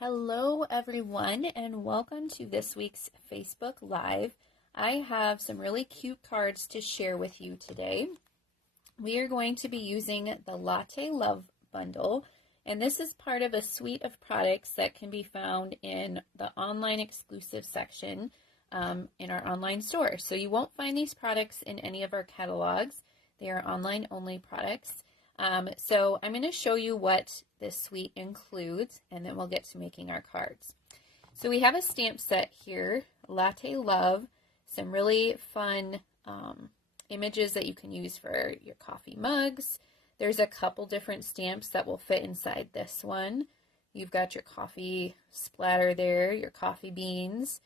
Hello everyone and welcome to this week's Facebook Live. I have some really cute cards to share with you today. We are going to be using the Latte Love Bundle, and this is part of a suite of products that can be found in the online exclusive section in our online store. So you won't find these products in any of our catalogs. They are online only products. So I'm going to show you what this suite includes, and then we'll get to making our cards. So we have a stamp set here, Latte Love, some really fun images that you can use for your coffee mugs. There's a couple different stamps that will fit inside this one. You've got your coffee splatter there, your coffee beans.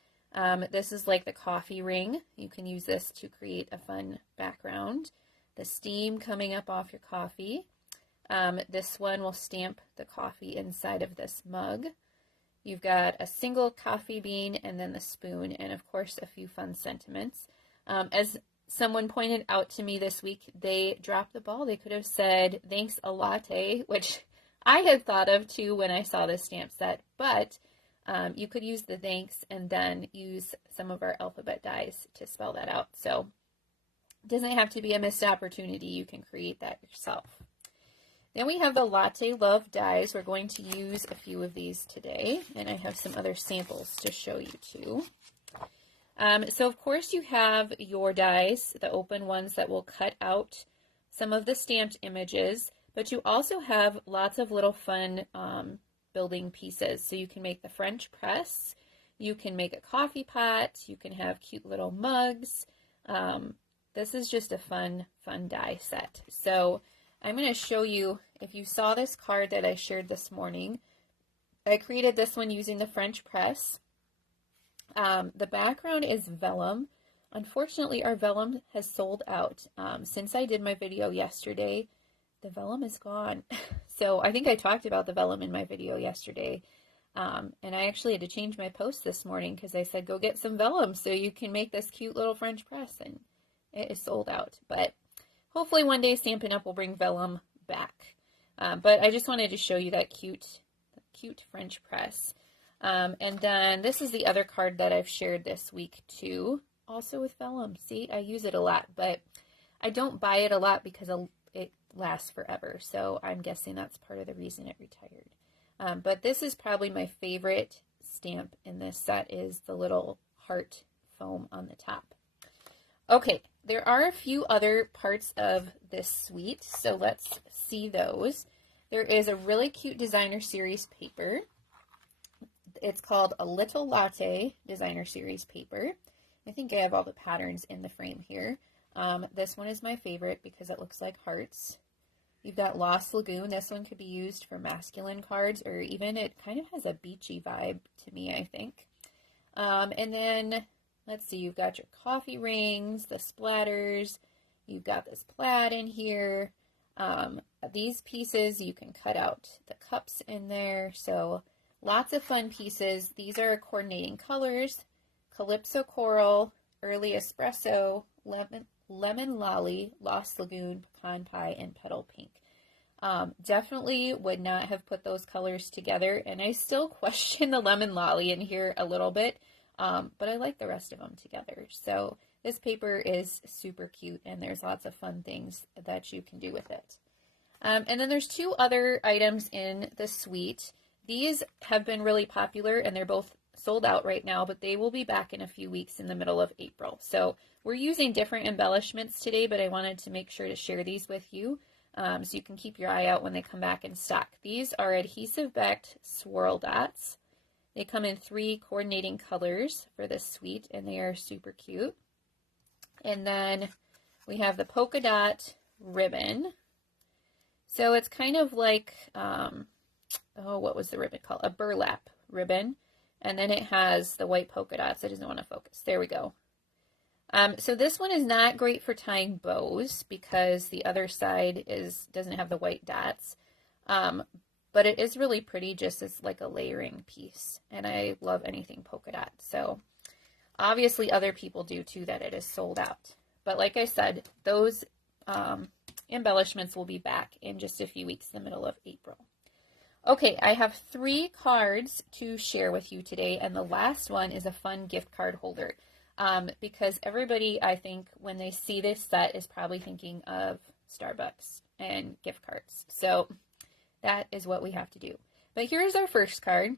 This is like the coffee ring. You can use this to create a fun background. The steam coming up off your coffee. This one will stamp the coffee inside of this mug. You've got a single coffee bean and then the spoon, and of course a few fun sentiments. As someone pointed out to me this week, they dropped the ball. They could have said, "Thanks a latte," which I had thought of too when I saw this stamp set, but you could use the thanks and then use some of our alphabet dies to spell that out. So it doesn't have to be a missed opportunity. You can create that yourself. Then we have the Latte Love dies. We're going to use a few of these today, and I have some other samples to show you too. So of course you have your dies, the open ones that will cut out some of the stamped images, but you also have lots of little fun building pieces. So you can make the French press, you can make a coffee pot, you can have cute little mugs. This is just a fun die set. So I'm going to show you, if you saw this card that I shared this morning, I created this one using the French press. The background is vellum. Unfortunately, our vellum has sold out. Since I did my video yesterday, the vellum is gone. So I think I talked about the vellum in my video yesterday. And I actually had to change my post this morning because I said, go get some vellum so you can make this cute little French press. And it is sold out. But hopefully one day Stampin' Up will bring vellum back. But I just wanted to show you that cute French press. And then this is the other card that I've shared this week too, also with vellum. See, I use it a lot, but I don't buy it a lot because it lasts forever. So I'm guessing that's part of the reason it retired. But this is probably my favorite stamp in this set, is the little heart foam on the top. Okay, there are a few other parts of this suite, so let's see those. There is a really cute designer series paper. It's called a Little Latte designer series paper. I think I have all the patterns in the frame here. This one is my favorite because it looks like hearts. You've got Lost Lagoon. This one could be used for masculine cards, or even it kind of has a beachy vibe to me, I think. And then let's see, you've got your coffee rings, the splatters, you've got this plaid in here. These pieces, you can cut out the cups in there, so lots of fun pieces. These are coordinating colors: Calypso Coral, Early Espresso, Lemon Lolly, Lost Lagoon, Pecan Pie, and Petal Pink. Definitely would not have put those colors together, and I still question the Lemon Lolly in here a little bit. But I like the rest of them together. So this paper is super cute, and there's lots of fun things that you can do with it. And then there's two other items in the suite. These have been really popular, and they're both sold out right now, but they will be back in a few weeks in the middle of April. So we're using different embellishments today, but I wanted to make sure to share these with you so you can keep your eye out when they come back in stock. These are Adhesive-Backed swirl dots. They come in 3 coordinating colors for this suite, and they are super cute. And then we have the polka dot ribbon. So it's kind of like, what was the ribbon called? A burlap ribbon. And then it has the white polka dots. It doesn't want to focus. There we go. So this one is not great for tying bows because the other side doesn't have the white dots. But it is really pretty just as like a layering piece. And I love anything polka dot. So obviously other people do too that it is sold out. But like I said, those embellishments will be back in just a few weeks, the middle of April. Okay, I have 3 cards to share with you today, and the last one is a fun gift card holder. Because everybody, I think, when they see this set is probably thinking of Starbucks and gift cards. So that is what we have to do. But here's our first card.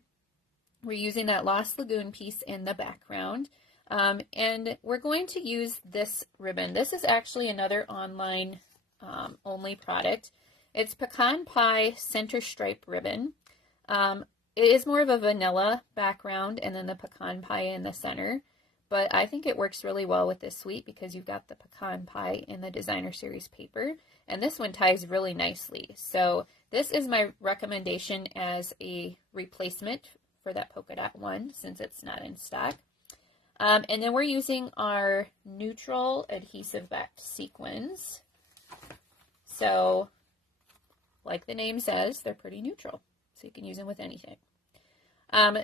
We're using that Lost Lagoon piece in the background. And we're going to use this ribbon. This is actually another online only product. It's Pecan Pie Center Stripe ribbon. It is more of a vanilla background and then the pecan pie in the center. But I think it works really well with this suite because you've got the pecan pie in the designer series paper. And this one ties really nicely. So this is my recommendation as a replacement for that polka dot one since it's not in stock. And then we're using our neutral adhesive-backed sequins. So, like the name says, they're pretty neutral. So you can use them with anything.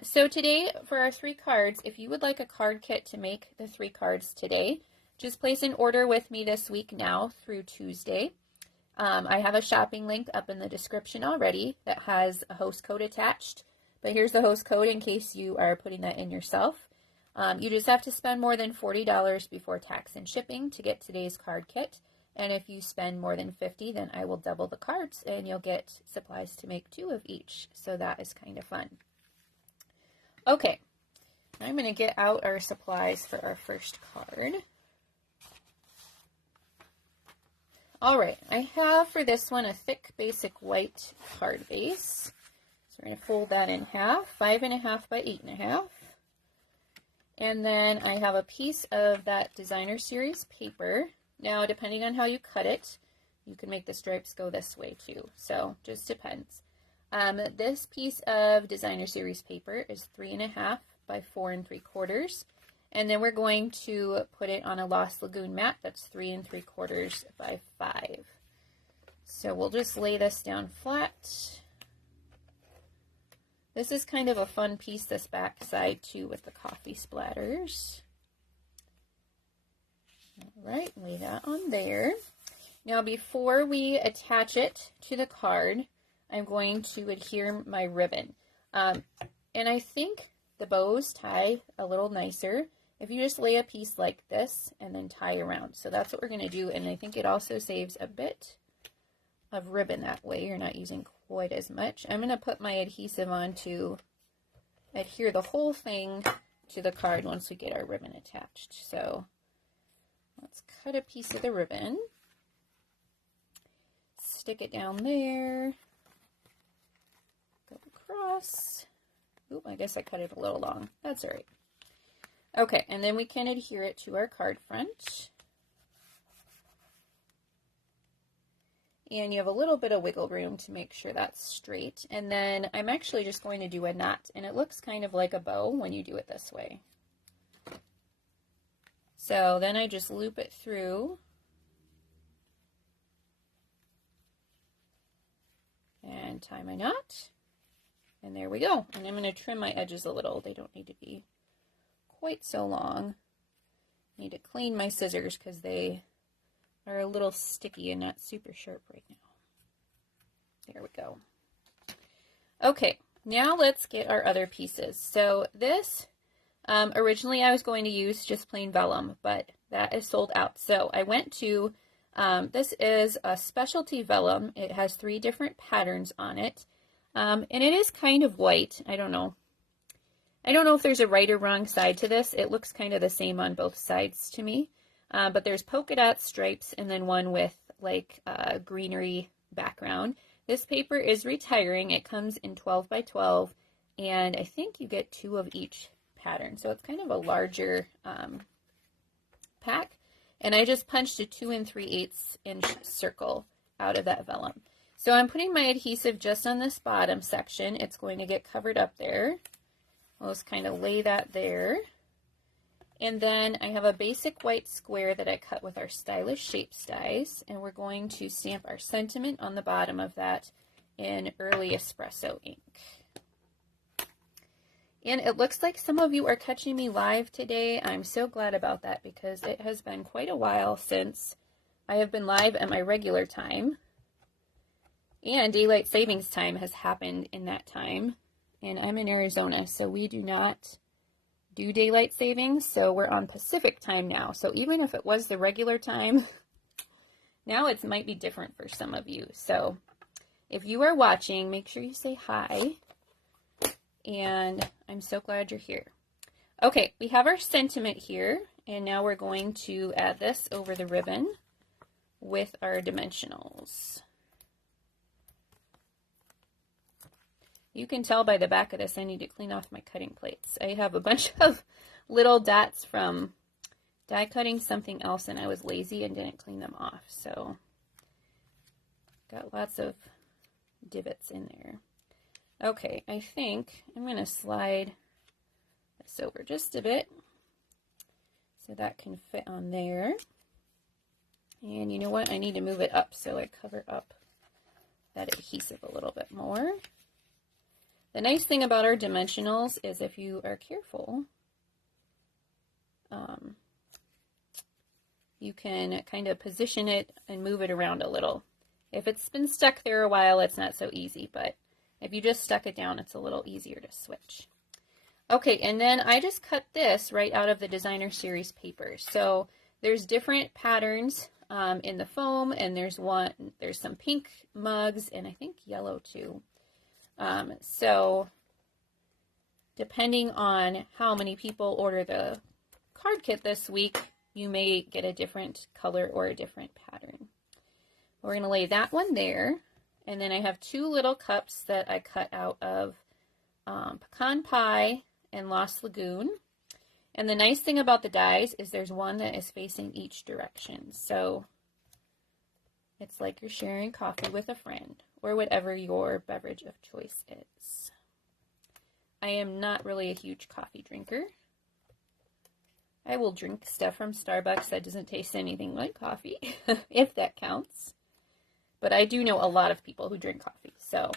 So today, for our 3 cards, if you would like a card kit to make the 3 cards today, just place an order with me this week now through Tuesday. I have a shopping link up in the description already that has a host code attached. But here's the host code in case you are putting that in yourself. You just have to spend more than $40 before tax and shipping to get today's card kit. And if you spend more than $50, then I will double the cards and you'll get supplies to make 2 of each. So that is kind of fun. Okay, I'm going to get out our supplies for our first card. All right, I have for this one a thick basic white card base. So we're going to fold that in half, 5.5 by 8.5. And then I have a piece of that designer series paper. Now, depending on how you cut it, you can make the stripes go this way too. So, just depends. This piece of designer series paper is 3.5 by 4 3/4. And then we're going to put it on a Lost Lagoon mat that's 3 3/4 by 5. So we'll just lay this down flat. This is kind of a fun piece, this back side too, with the coffee splatters. All right, lay that on there. Now before we attach it to the card, I'm going to adhere my ribbon. And I think the bows tie a little nicer if you just lay a piece like this and then tie around. So that's what we're going to do, and I think it also saves a bit of ribbon that way. You're not using quite as much. I'm going to put my adhesive on to adhere the whole thing to the card once we get our ribbon attached. So let's cut a piece of the ribbon, stick it down there, go across. Oop, I guess I cut it a little long. That's all right. Okay, and then we can adhere it to our card front. And you have a little bit of wiggle room to make sure that's straight. And then I'm actually just going to do a knot, and it looks kind of like a bow when you do it this way. So then I just loop it through. And tie my knot. And there we go. And I'm going to trim my edges a little. They don't need to be quite so long. I need to clean my scissors because they are a little sticky and not super sharp right now. There we go. Okay, now let's get our other pieces. So this, originally I was going to use just plain vellum, but that is sold out. So I went to, this is a specialty vellum. It has 3 different patterns on it. And it is kind of white. I don't know. I don't know if there's a right or wrong side to this. It looks kind of the same on both sides to me. But there's polka dot stripes and then one with like a greenery background. This paper is retiring. It comes in 12 by 12 and I think you get 2 of each pattern. So it's kind of a larger pack. And I just punched a 2 3/8 inch circle out of that vellum. So I'm putting my adhesive just on this bottom section. It's going to get covered up there. I'll just kind of lay that there. And then I have a basic white square that I cut with our Stylish Shapes dies, and we're going to stamp our sentiment on the bottom of that in Early Espresso ink. And it looks like some of you are catching me live today. I'm so glad about that because it has been quite a while since I have been live at my regular time. And daylight savings time has happened in that time. And I'm in Arizona, so we do not do daylight savings, so we're on Pacific time now. So even if it was the regular time, now it might be different for some of you. So if you are watching, make sure you say hi. And I'm so glad you're here. Okay, we have our sentiment here, and now we're going to add this over the ribbon with our dimensionals. You can tell by the back of this I need to clean off my cutting plates. I have a bunch of little dots from die cutting something else, and I was lazy and didn't clean them off. So got lots of divots in there. Okay, I think I'm going to slide this over just a bit so that can fit on there. And you know what? I need to move it up so I cover up that adhesive a little bit more. The nice thing about our dimensionals is if you are careful, you can kind of position it and move it around a little. If it's been stuck there a while, it's not so easy, but if you just stuck it down, it's a little easier to switch. Okay, and then I just cut this right out of the Designer Series paper. So there's different patterns in the foam, and there's some pink mugs, and I think yellow too. So depending on how many people order the card kit this week, you may get a different color or a different pattern. We're going to lay that one there, and then I have two little cups that I cut out of Pecan Pie and Lost Lagoon. And the nice thing about the dies is there's one that is facing each direction. So it's like you're sharing coffee with a friend or whatever your beverage of choice is. I am not really a huge coffee drinker. I will drink stuff from Starbucks that doesn't taste anything like coffee, if that counts. But I do know a lot of people who drink coffee. So,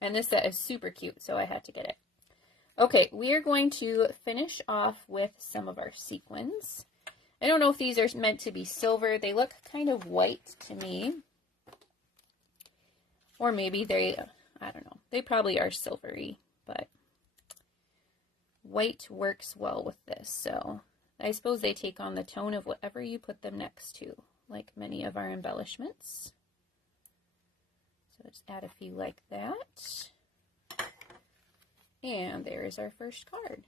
and this set is super cute, so I had to get it. Okay, we are going to finish off with some of our sequins. I don't know if these are meant to be silver. They look kind of white to me. Or maybe they, I don't know. They probably are silvery, but white works well with this. So I suppose they take on the tone of whatever you put them next to, like many of our embellishments. So let's add a few like that. And there's our first card.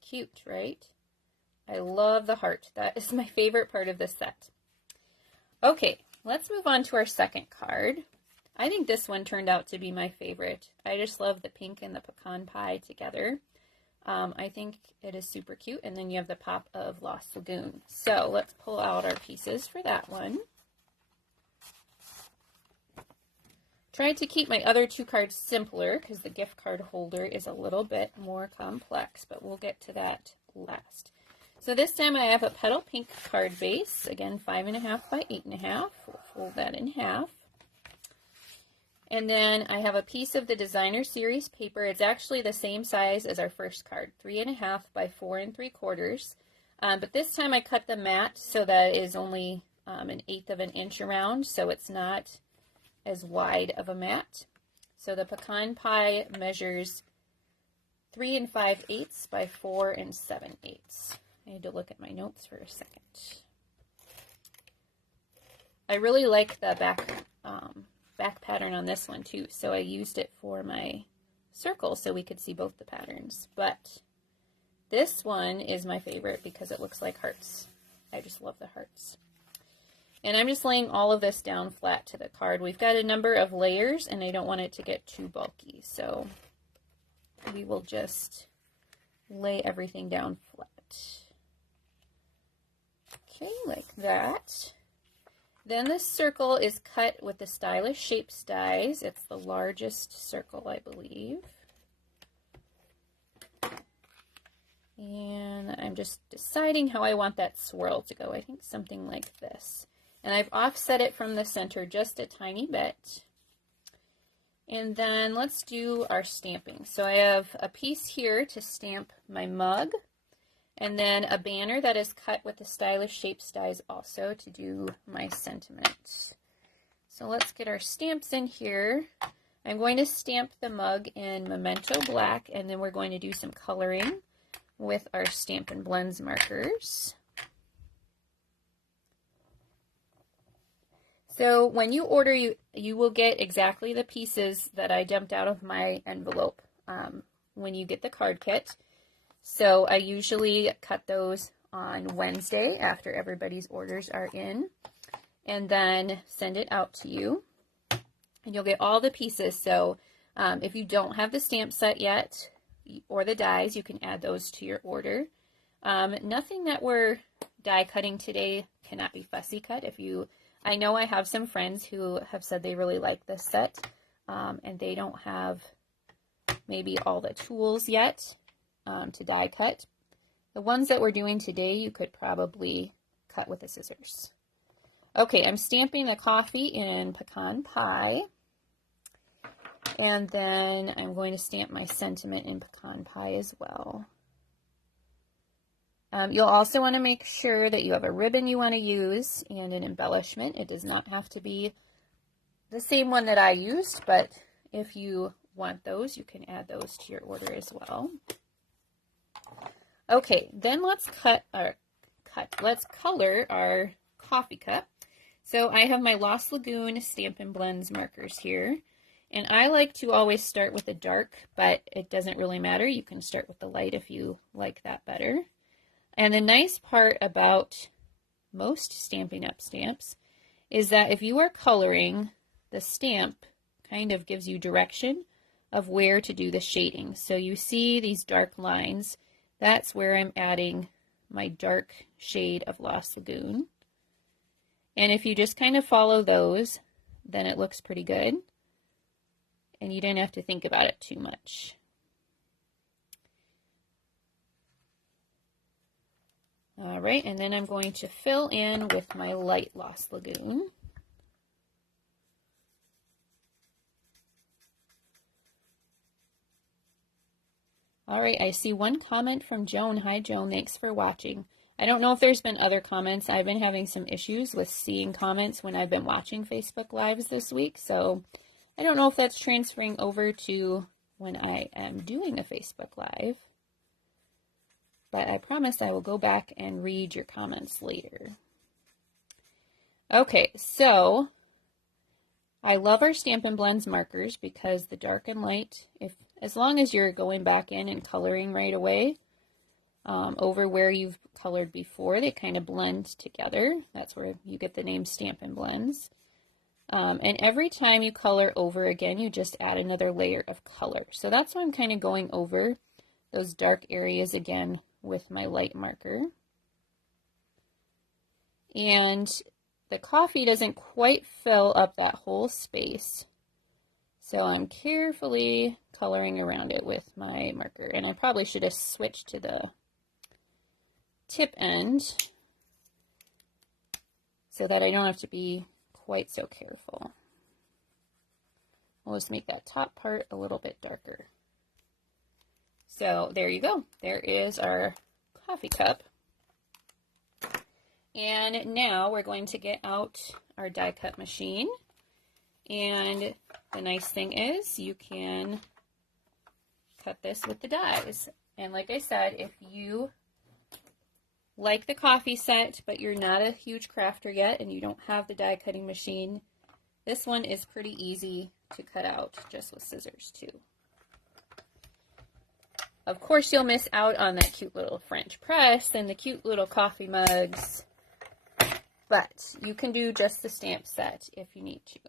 Cute, right? I love the heart. That is my favorite part of this set. Okay, let's move on to our second card. I think this one turned out to be my favorite. I just love the pink and the pecan pie together. I think it is super cute. And then you have the pop of Lost Lagoon. So let's pull out our pieces for that one. Tried to keep my other two cards simpler because the gift card holder is a little bit more complex, but we'll get to that last. So this time I have a petal pink card base, again 5.5 by 8.5. We'll fold that in half. And then I have a piece of the Designer Series paper. It's actually the same size as our first card, 3.5 by 4 3/4. But this time I cut the mat so that it is only 1/8 of an inch around, so it's not as wide of a mat. So the pecan pie measures 3 5/8 by 4 7/8. I need to look at my notes for a second. I really like the back pattern on this one too, so I used it for my circle so we could see both the patterns. But this one is my favorite because it looks like hearts. I just love the hearts. And I'm just laying all of this down flat to the card. We've got a number of layers and I don't want it to get too bulky, so we will just lay everything down flat. Okay, like that. Then this circle is cut with the Stylish Shapes dies. It's the largest circle, I believe. And I'm just deciding how I want that swirl to go. I think something like this. And I've offset it from the center just a tiny bit. And then let's do our stamping. So I have a piece here to stamp my mug. And then a banner that is cut with the Stylish Shapes dies also to do my sentiments. So let's get our stamps in here. I'm going to stamp the mug in Memento Black, and then we're going to do some coloring with our Stampin' Blends markers. So when you order, you will get exactly the pieces that I dumped out of my envelope when you get the card kit. So I usually cut those on Wednesday after everybody's orders are in, and then send it out to you. And you'll get all the pieces. So if you don't have the stamp set yet, or the dies, you can add those to your order. Nothing that we're die cutting today cannot be fussy cut. I know I have some friends who have said they really like this set, and they don't have maybe all the tools yet to die cut. The ones that we're doing today, you could probably cut with the scissors. Okay, I'm stamping the coffee in Pecan Pie, and then I'm going to stamp my sentiment in Pecan Pie as well. You'll also want to make sure that you have a ribbon you want to use and an embellishment. It does not have to be the same one that I used, but if you want those, you can add those to your order as well. Okay, then let's let's color our coffee cup. So I have my Lost Lagoon Stampin' Blends markers here, and I like to always start with the dark, but it doesn't really matter. You can start with the light if you like that better. And the nice part about most Stampin' Up stamps is that if you are coloring, the stamp kind of gives you direction of where to do the shading. So you see these dark lines, that's where I'm adding my dark shade of Lost Lagoon. And if you just kind of follow those, then it looks pretty good. And you don't have to think about it too much. All right, and then I'm going to fill in with my light Lost Lagoon. All right, I see one comment from Joan. Hi, Joan. Thanks for watching. I don't know if there's been other comments. I've been having some issues with seeing comments when I've been watching Facebook Lives this week, so I don't know if that's transferring over to when I am doing a Facebook Live. But I promise I will go back and read your comments later. Okay, so I love our Stampin' Blends markers because the dark and light, as long as you're going back in and coloring right away over where you've colored before, they kind of blend together. That's where you get the name Stampin' Blends. And every time you color over again, you just add another layer of color. So that's why I'm kind of going over those dark areas again with my light marker. And the coffee doesn't quite fill up that whole space, so I'm carefully coloring around it with my marker. And I probably should have switched to the tip end so that I don't have to be quite so careful. We'll just make that top part a little bit darker. So there you go. There is our coffee cup. And now we're going to get out our die cut machine. And the nice thing is you can cut this with the dies. And like I said, if you like the coffee set, but you're not a huge crafter yet and you don't have the die cutting machine, this one is pretty easy to cut out just with scissors too. Of course, you'll miss out on that cute little French press and the cute little coffee mugs, but you can do just the stamp set if you need to.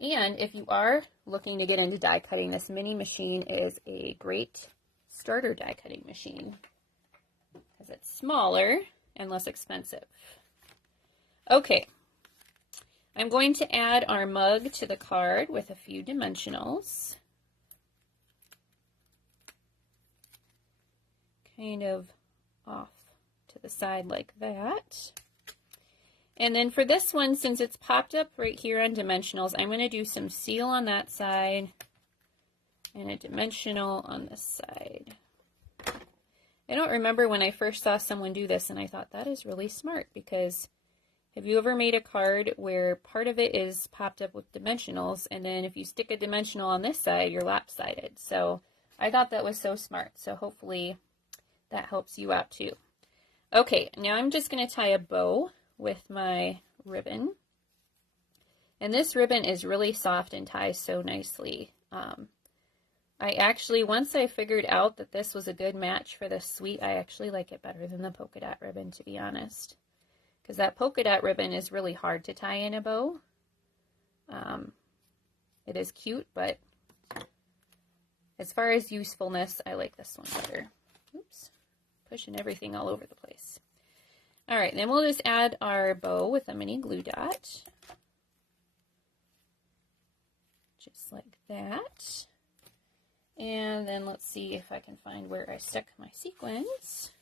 And if you are looking to get into die cutting, this mini machine is a great starter die cutting machine because it's smaller and less expensive. Okay, I'm going to add our mug to the card with a few dimensionals. Kind of off to the side like that. And then for this one, since it's popped up right here on dimensionals, I'm going to do some seal on that side and a dimensional on this side. I don't remember when I first saw someone do this and I thought that is really smart because Have you ever made a card where part of it is popped up with dimensionals, and then if you stick a dimensional on this side, you're lopsided? So I thought that was so smart. So hopefully that helps you out too. Okay, now I'm just going to tie a bow with my ribbon. And this ribbon is really soft and ties so nicely. I actually, once I figured out that this was a good match for this suite, I actually like it better than the polka dot ribbon, to be honest. Because that polka dot ribbon is really hard to tie in a bow. It is cute, but as far as usefulness, I like this one better. Oops, pushing everything all over the place. All right, then we'll just add our bow with a mini glue dot. Just like that. And then let's see if I can find where I stuck my sequins.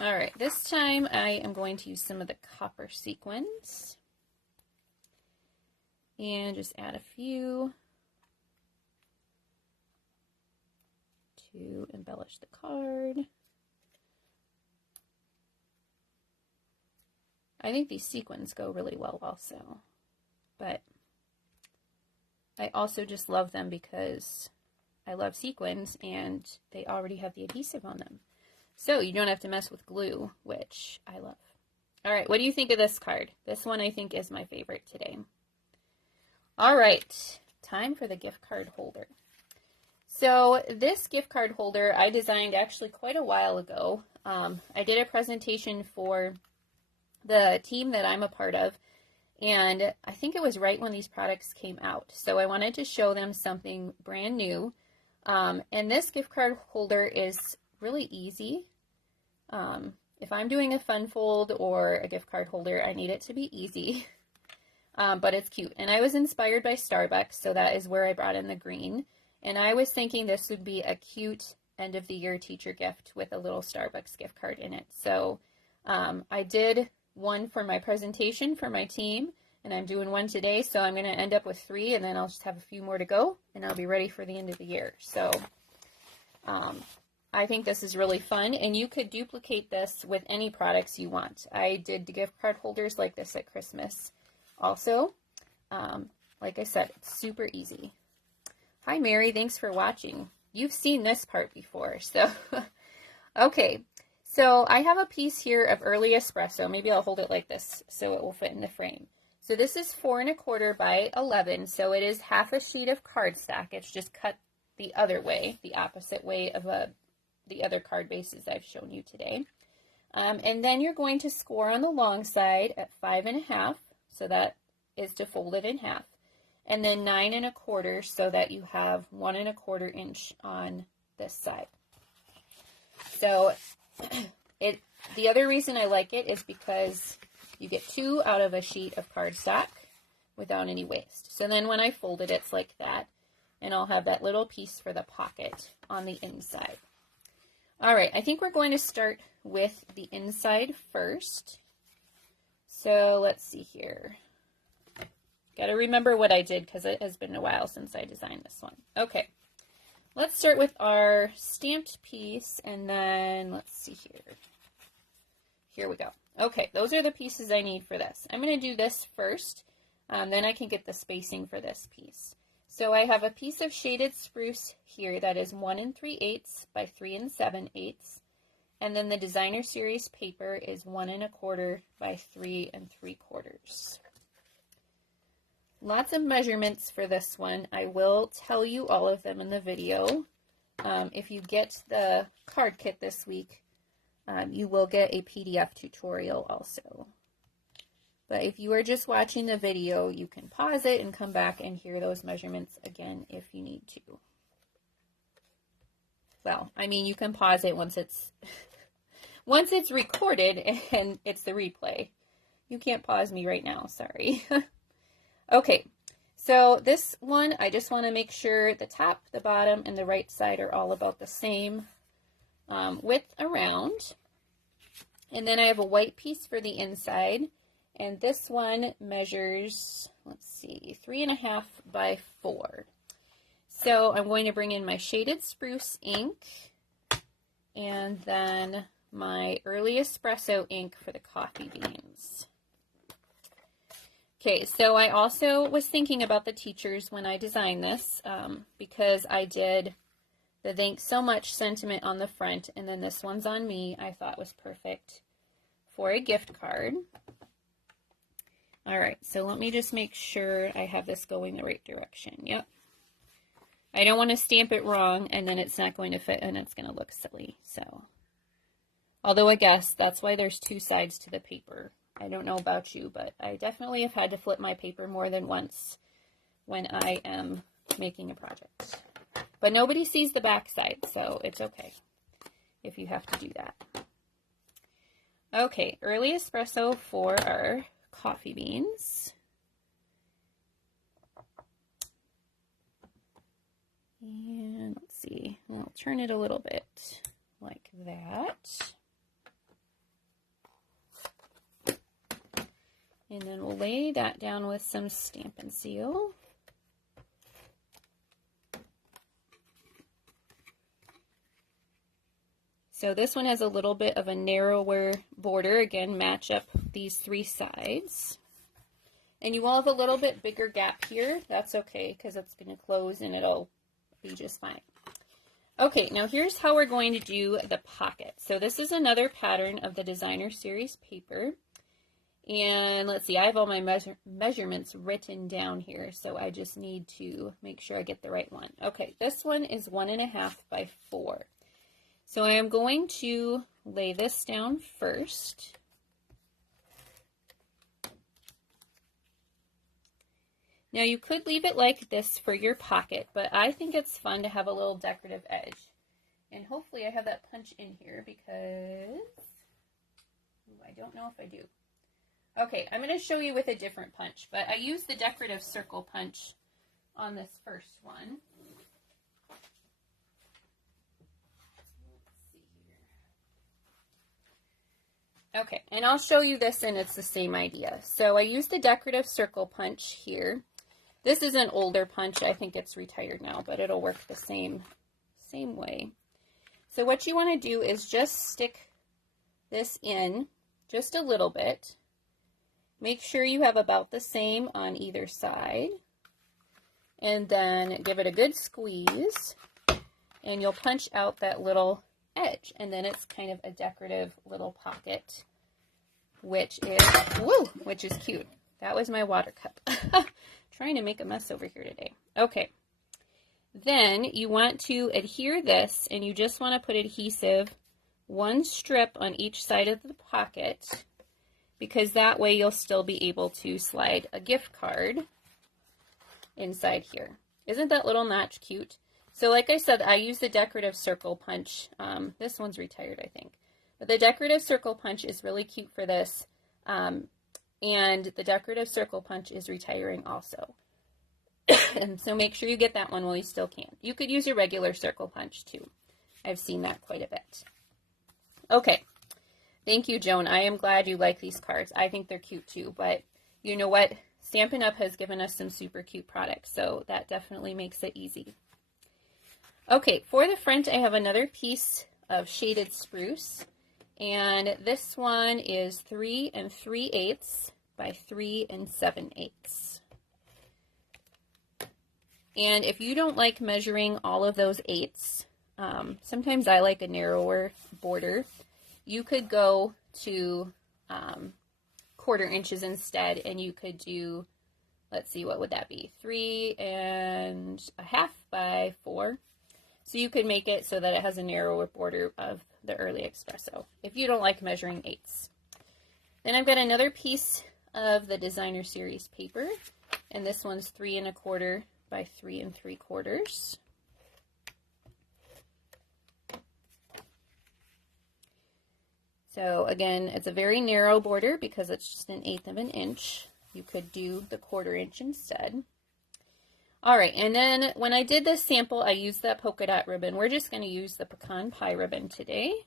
All right, this time I am going to use some of the copper sequins and just add a few to embellish the card. I think these sequins go really well also, but I also just love them because I love sequins and they already have the adhesive on them. So you don't have to mess with glue, which I love. All right, what do you think of this card? This one I think is my favorite today. All right, time for the gift card holder. So this gift card holder I designed actually quite a while ago. I did a presentation for the team that I'm a part of, and I think it was right when these products came out. So I wanted to show them something brand new. And this gift card holder is really easy. If I'm doing a fun fold or a gift card holder, I need it to be easy, but it's cute. And I was inspired by Starbucks, so that is where I brought in the green. And I was thinking this would be a cute end of the year teacher gift with a little Starbucks gift card in it. So I did one for my presentation for my team, and I'm doing one today. So I'm going to end up with 3, and then I'll just have a few more to go, and I'll be ready for the end of the year. So I think this is really fun, and you could duplicate this with any products you want. I did gift card holders like this at Christmas also. Like I said, it's super easy. Hi, Mary. Thanks for watching. You've seen this part before, so okay. So I have a piece here of early espresso. Maybe I'll hold it like this so it will fit in the frame. So this is 4 1/4 by 11, so it is half a sheet of cardstock. It's just cut the other way, the opposite way of the other card bases I've shown you today. And then you're going to score on the long side at 5 1/2, so that is to fold it in half. And then 9 1/4, so that you have 1 1/4 inch on this side. So the other reason I like it is because you get 2 out of a sheet of cardstock without any waste. So then when I fold it, it's like that. And I'll have that little piece for the pocket on the inside. All right, I think we're going to start with the inside first. So let's see here. Got to remember what I did because it has been a while since I designed this one. Okay, let's start with our stamped piece, and then let's see here. Here we go. Okay, those are the pieces I need for this. I'm going to do this first, then I can get the spacing for this piece. So I have a piece of shaded spruce here that is 1 3/8 by 3 7/8, and then the designer series paper is 1 1/4 by 3 3/4. Lots of measurements for this one. I will tell you all of them in the video. If you get the card kit this week, you will get a PDF tutorial also. But if you are just watching the video, you can pause it and come back and hear those measurements again if you need to. Well, I mean, you can pause it once it's once it's recorded and it's the replay. You can't pause me right now, sorry. Okay, so this one, I just want to make sure the top, the bottom, and the right side are all about the same width around. And then I have a white piece for the inside. And this one measures, let's see, 3 1/2 by 4. So I'm going to bring in my shaded spruce ink and then my early espresso ink for the coffee beans. Okay, so I also was thinking about the teachers when I designed this, because I did the thanks so much sentiment on the front, and then this one's on me. I thought was perfect for a gift card. All right, so let me just make sure I have this going the right direction. Yep. I don't want to stamp it wrong, and then it's not going to fit, and it's going to look silly. So, although I guess that's why there's two sides to the paper. I don't know about you, but I definitely have had to flip my paper more than once when I am making a project. But nobody sees the back side, so it's okay if you have to do that. Okay, early espresso for our coffee beans. And let's see, I'll turn it a little bit like that. And then we'll lay that down with some Stampin' Seal. So this one has a little bit of a narrower border. Again, match up these three sides. And you will have a little bit bigger gap here. That's okay, because it's going to close and it'll be just fine. Okay, now here's how we're going to do the pocket. So this is another pattern of the Designer Series paper. And let's see, I have all my measurements written down here, so I just need to make sure I get the right one. Okay, this one is 1.5 by 4. So I am going to lay this down first. Now you could leave it like this for your pocket, but I think it's fun to have a little decorative edge. And hopefully I have that punch in here because I don't know if I do. Okay, I'm going to show you with a different punch, but I used the decorative circle punch on this first one. Okay, and I'll show you this, and it's the same idea. So I used the decorative circle punch here. This is an older punch. I think it's retired now, but it'll work the same way. So what you want to do is just stick this in just a little bit. Make sure you have about the same on either side. And then give it a good squeeze, and you'll punch out that little edge, and then it's kind of a decorative little pocket, which is cute. That was my water cup. Trying to make a mess over here today. Okay, then you want to adhere this, and you just want to put adhesive one strip on each side of the pocket, because that way you'll still be able to slide a gift card inside here. Isn't that little notch cute? So like I said, I use the decorative circle punch. This one's retired, I think. But the decorative circle punch is really cute for this. And the decorative circle punch is retiring also. And so make sure you get that one while you still can. You could use your regular circle punch too. I've seen that quite a bit. Okay. Thank you, Joan. I am glad you like these cards. I think they're cute too. But you know what? Stampin' Up! Has given us some super cute products. So that definitely makes it easy. Okay, for the front, I have another piece of shaded spruce, and this one is 3 3/8 by 3 7/8. And if you don't like measuring all of those eighths, sometimes I like a narrower border. You could go to 1/4 inches instead, and you could do, let's see, what would that be? 3 1/2 by 4. So you could make it so that it has a narrower border of the early espresso if you don't like measuring eighths. Then I've got another piece of the Designer Series paper, and this one's 3 1/4 by 3 3/4. So again, it's a very narrow border because it's just 1/8 of an inch. You could do the 1/4 inch instead. All right, and then when I did this sample, I used that polka dot ribbon. We're just going to use the pecan pie ribbon today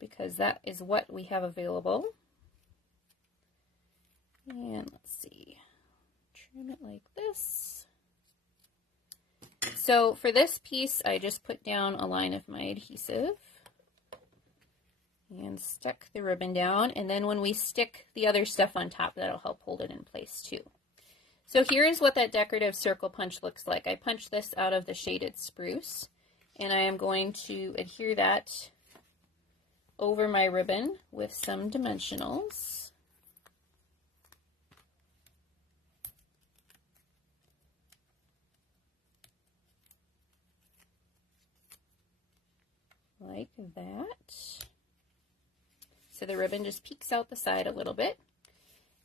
because that is what we have available. And let's see, trim it like this. So for this piece, I just put down a line of my adhesive. and stuck the ribbon down, and then when we stick the other stuff on top, that'll help hold it in place too. So here is what that decorative circle punch looks like. I punched this out of the shaded spruce, and I am going to adhere that over my ribbon with some dimensionals. Like that. So the ribbon just peeks out the side a little bit.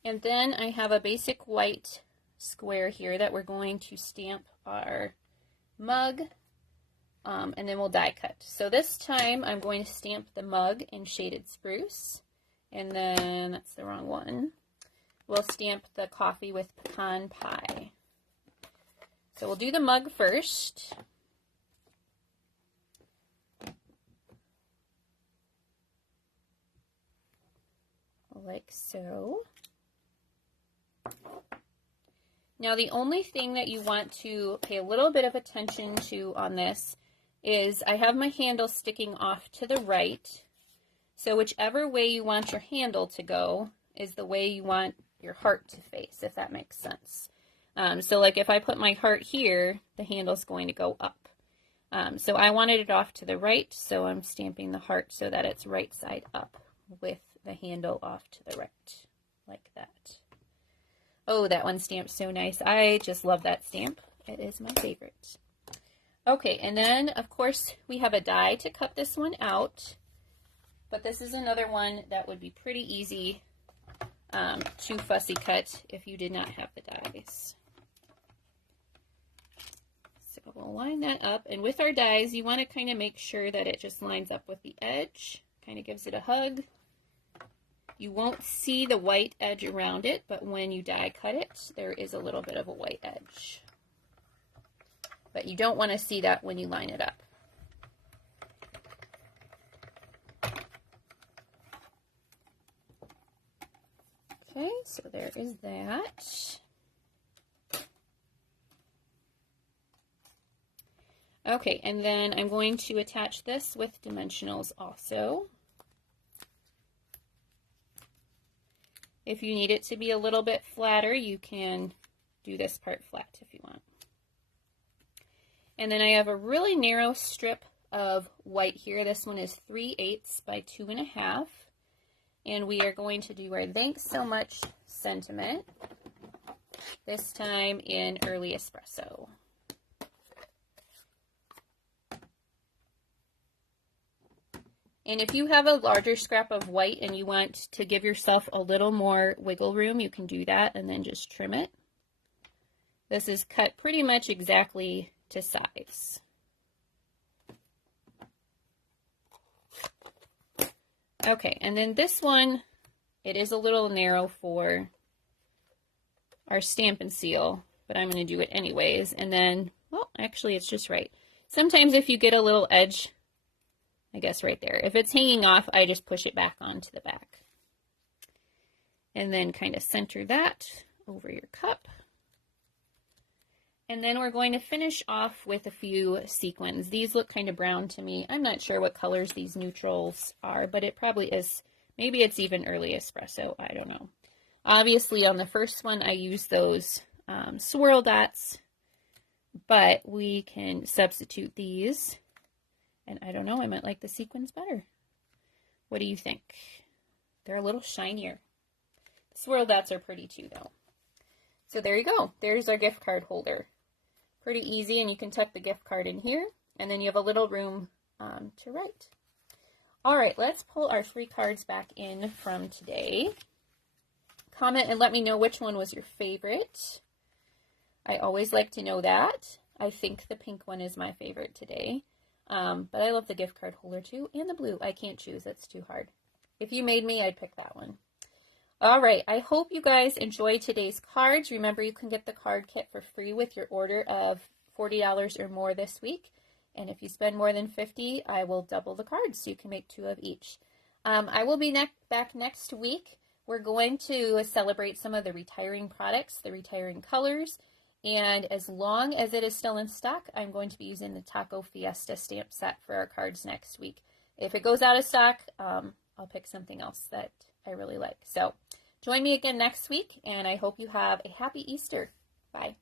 And then I have a basic white square here that we're going to stamp our mug, and then we'll die cut. So this time I'm going to stamp the mug in shaded spruce, and then that's the wrong one. We'll stamp the coffee with pecan pie. So we'll do the mug first. Like so. Now the only thing that you want to pay a little bit of attention to on this is I have my handle sticking off to the right. So whichever way you want your handle to go is the way you want your heart to face, if that makes sense. So like if I put my heart here, the handle's going to go up. So I wanted it off to the right, so I'm stamping the heart so that it's right side up with the handle off to the right, like that. Oh, that one stamped so nice. I just love that stamp. It is my favorite. Okay, and then of course we have a die to cut this one out, but this is another one that would be pretty easy to fussy cut if you did not have the dies. So we'll line that up, and with our dies, you want to kind of make sure that it just lines up with the edge, kind of gives it a hug. You won't see the white edge around it, but when you die cut it, there is a little bit of a white edge. But you don't want to see that when you line it up. Okay, so there is that. Okay, and then I'm going to attach this with dimensionals also. If you need it to be a little bit flatter, you can do this part flat if you want. And then I have a really narrow strip of white here. This one is 3/8 by 2.5. And we are going to do our thanks so much sentiment, this time in early espresso. And if you have a larger scrap of white and you want to give yourself a little more wiggle room, you can do that and then just trim it. This is cut pretty much exactly to size. Okay, and then this one, it is a little narrow for our Stampin' Seal, but I'm going to do it anyways. And then, well, actually it's just right. Sometimes if you get a little edge, I guess right there. If it's hanging off, I just push it back onto the back. And then kind of center that over your cup. And then we're going to finish off with a few sequins. These look kind of brown to me. I'm not sure what colors these neutrals are, but it probably is, maybe it's even early espresso, I don't know. Obviously on the first one I use those swirl dots, but we can substitute these. And I don't know, I might like the sequins better. What do you think? They're a little shinier. The swirl dots are pretty too, though. So there you go. There's our gift card holder. Pretty easy, and you can tuck the gift card in here, and then you have a little room to write. All right, let's pull our 3 cards back in from today. Comment and let me know which one was your favorite. I always like to know that. I think the pink one is my favorite today. But I love the gift card holder too, and the blue. I can't choose, it's too hard. If you made me, I'd pick that one. All right, I hope you guys enjoyed today's cards. Remember, you can get the card kit for free with your order of $40 or more this week. And if you spend more than $50, I will double the cards, so you can make 2 of each. I will be back next week. We're going to celebrate some of the retiring products, the retiring colors. And as long as it is still in stock, I'm going to be using the Taco Fiesta stamp set for our cards next week. If it goes out of stock, I'll pick something else that I really like. So join me again next week, and I hope you have a happy Easter. Bye.